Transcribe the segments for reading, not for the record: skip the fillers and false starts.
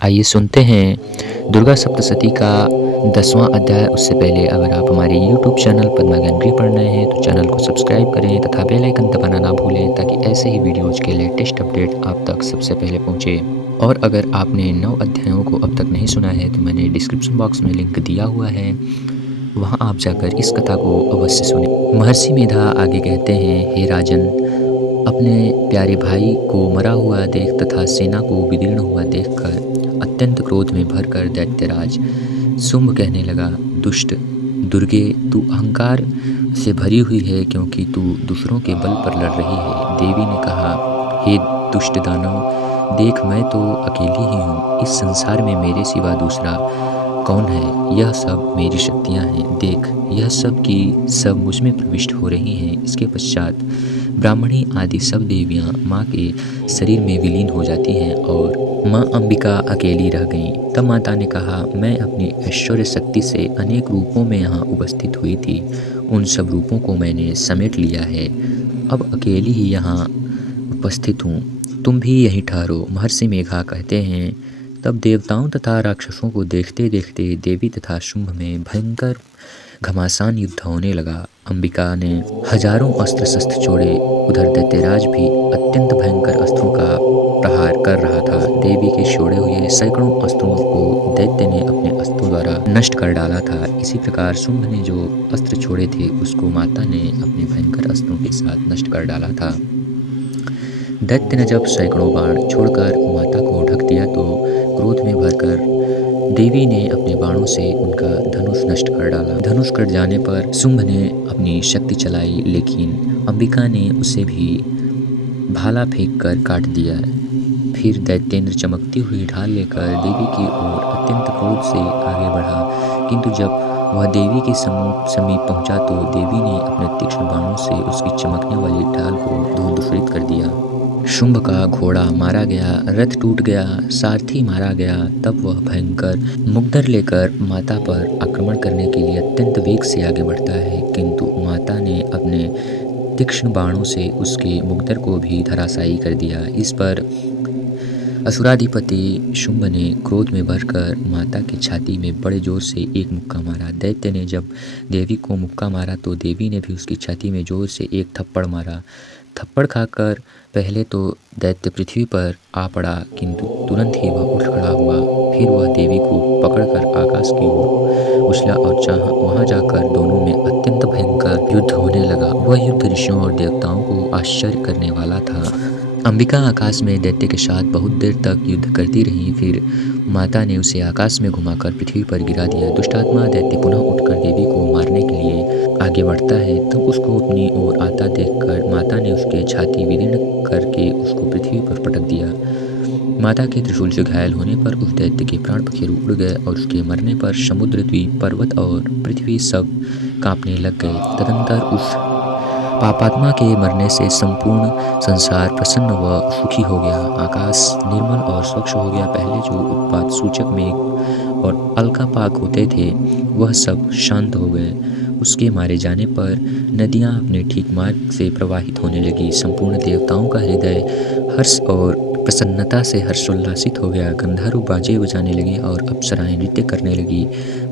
आइए सुनते हैं दुर्गा सप्तशती का 10वां अध्याय। उससे पहले अगर आप हमारे यूट्यूब चैनल पद्मा ज्ञान गृह पर नए हैं तो चैनल को सब्सक्राइब करें तथा बेल आइकन दबाना ना भूलें ताकि ऐसे ही वीडियोज़ के लेटेस्ट अपडेट आप तक सबसे पहले पहुंचे। और अगर आपने 9 अध्यायों को अब तक नहीं सुना है तो मैंने डिस्क्रिप्शन बॉक्स में लिंक दिया हुआ है, वहां आप जाकर इस कथा को अवश्य सुनें। महर्षि मेधा आगे कहते हैं, हे राजन, अपने प्यारे भाई को मरा हुआ देख तथा सेना को विदीर्ण हुआ देखकर अत्यंत क्रोध में भरकर दैत्यराज शुंभ कहने लगा, दुष्ट दुर्गे, तू अहंकार से भरी हुई है क्योंकि तू दूसरों के बल पर लड़ रही है। देवी ने कहा, हे दुष्ट दानव, देख मैं तो अकेली ही हूँ, इस संसार में मेरे सिवा दूसरा कौन है? यह सब मेरी शक्तियाँ हैं। देख, यह सब की सब मुझ में प्रविष्ट हो रही हैं। इसके पश्चात ब्राह्मणी आदि सब देवियाँ माँ के शरीर में विलीन हो जाती हैं और माँ अंबिका अकेली रह गईं। तब माता ने कहा, मैं अपनी ऐश्वर्य शक्ति से अनेक रूपों में यहाँ उपस्थित हुई थी, उन सब रूपों को मैंने समेट लिया है, अब अकेली ही यहाँ उपस्थित हूँ, तुम भी यहीं ठहरो। महर्षि मेघा कहते हैं, तब देवताओं तथा राक्षसों को देखते देखते देवी तथा शुंभ में भयंकर घमासान युद्ध होने लगा। अंबिका ने हजारों अस्त्र शस्त्र छोड़े, उधर दैत्यराज भी अत्यंत भयंकर अस्त्रों का प्रहार कर रहा था। देवी के छोड़े हुए सैकड़ों अस्त्रों को दैत्य ने अपने अस्त्रों द्वारा नष्ट कर डाला था। इसी प्रकार शुंभ ने जो अस्त्र छोड़े थे उसको माता ने अपने भयंकर अस्त्रों के साथ नष्ट कर डाला था। दैत्य ने जब सैकड़ों बाण छोड़कर माता को ढक दिया तो क्रोध में भरकर देवी ने अपने बाणों से उनका धनुष नष्ट कर डाला। धनुष कट जाने पर शुंभ ने अपनी शक्ति चलाई, लेकिन अंबिका ने उसे भी भाला फेंक कर काट दिया। फिर दैत्येंद्र चमकती हुई ढाल लेकर देवी की ओर अत्यंत क्रोध से आगे बढ़ा, किंतु जब वह देवी के समीप पहुंचा तो देवी ने अपने तीक्ष्ण बाणों से उसकी चमकने वाली ढाल को धूलित कर दिया। शुंभ का घोड़ा मारा गया, रथ टूट गया, सारथी मारा गया। तब वह भयंकर मुग्दर लेकर माता पर आक्रमण करने के लिए अत्यंत वेग से आगे बढ़ता है, किंतु माता ने अपने तीक्ष्ण बाणों से उसके मुग्दर को भी धराशायी कर दिया। इस पर असुराधिपति शुंभ ने क्रोध में भरकर माता की छाती में बड़े जोर से एक मुक्का मारा। दैत्य ने जब देवी को मुक्का मारा तो देवी ने भी उसकी छाती में जोर से एक थप्पड़ मारा। थप्पड़ खाकर पहले तो दैत्य पृथ्वी पर आ पड़ा, किंतु तुरंत ही वह उठ खड़ा हुआ। फिर वह देवी को पकड़कर आकाश की ओर उछला और वहां जाकर दोनों में अत्यंत भयंकर युद्ध होने लगा। वह युद्ध ऋषियों और देवताओं को आश्चर्य करने वाला था। अंबिका आकाश में दैत्य के साथ बहुत देर तक युद्ध करती रही। फिर माता ने उसे आकाश में घुमाकर पृथ्वी पर गिरा दिया। दुष्टात्मा दैत्य पुनः उठकर देवी को मारने के लिए आगे बढ़ता है। तब उसको अपनी ओर आता देखकर माता ने उसके छाती विदीर्ण करके उसको पृथ्वी पर पटक दिया। माता के त्रिशूल से घायल होने पर उस दैत्य के प्राण पखेरु उड़ गए और उसके मरने पर समुद्र, द्वीप, पर्वत और पृथ्वी सब कांपने लग गए। तदंतर उस पापात्मा के मरने से संपूर्ण संसार प्रसन्न व सुखी हो गया। आकाश निर्मल और स्वच्छ हो गया। पहले जो उत्पात सूचक मेघ और अलकापाक होते थे वह सब शांत हो गए। उसके मारे जाने पर नदियां अपने ठीक मार्ग से प्रवाहित होने लगी। संपूर्ण देवताओं का हृदय हर्ष और प्रसन्नता से हर्षोल्लासित हो गया। गंधर्व बाजे बजाने लगे और अप्सराएं नृत्य करने लगी।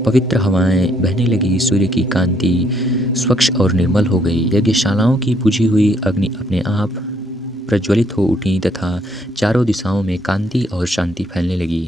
पवित्र हवाएं बहने लगी। सूर्य की कांति स्वच्छ और निर्मल हो गई। यज्ञशालाओं की बुझी हुई अग्नि अपने आप प्रज्वलित हो उठी तथा चारों दिशाओं में कांति और शांति फैलने लगी।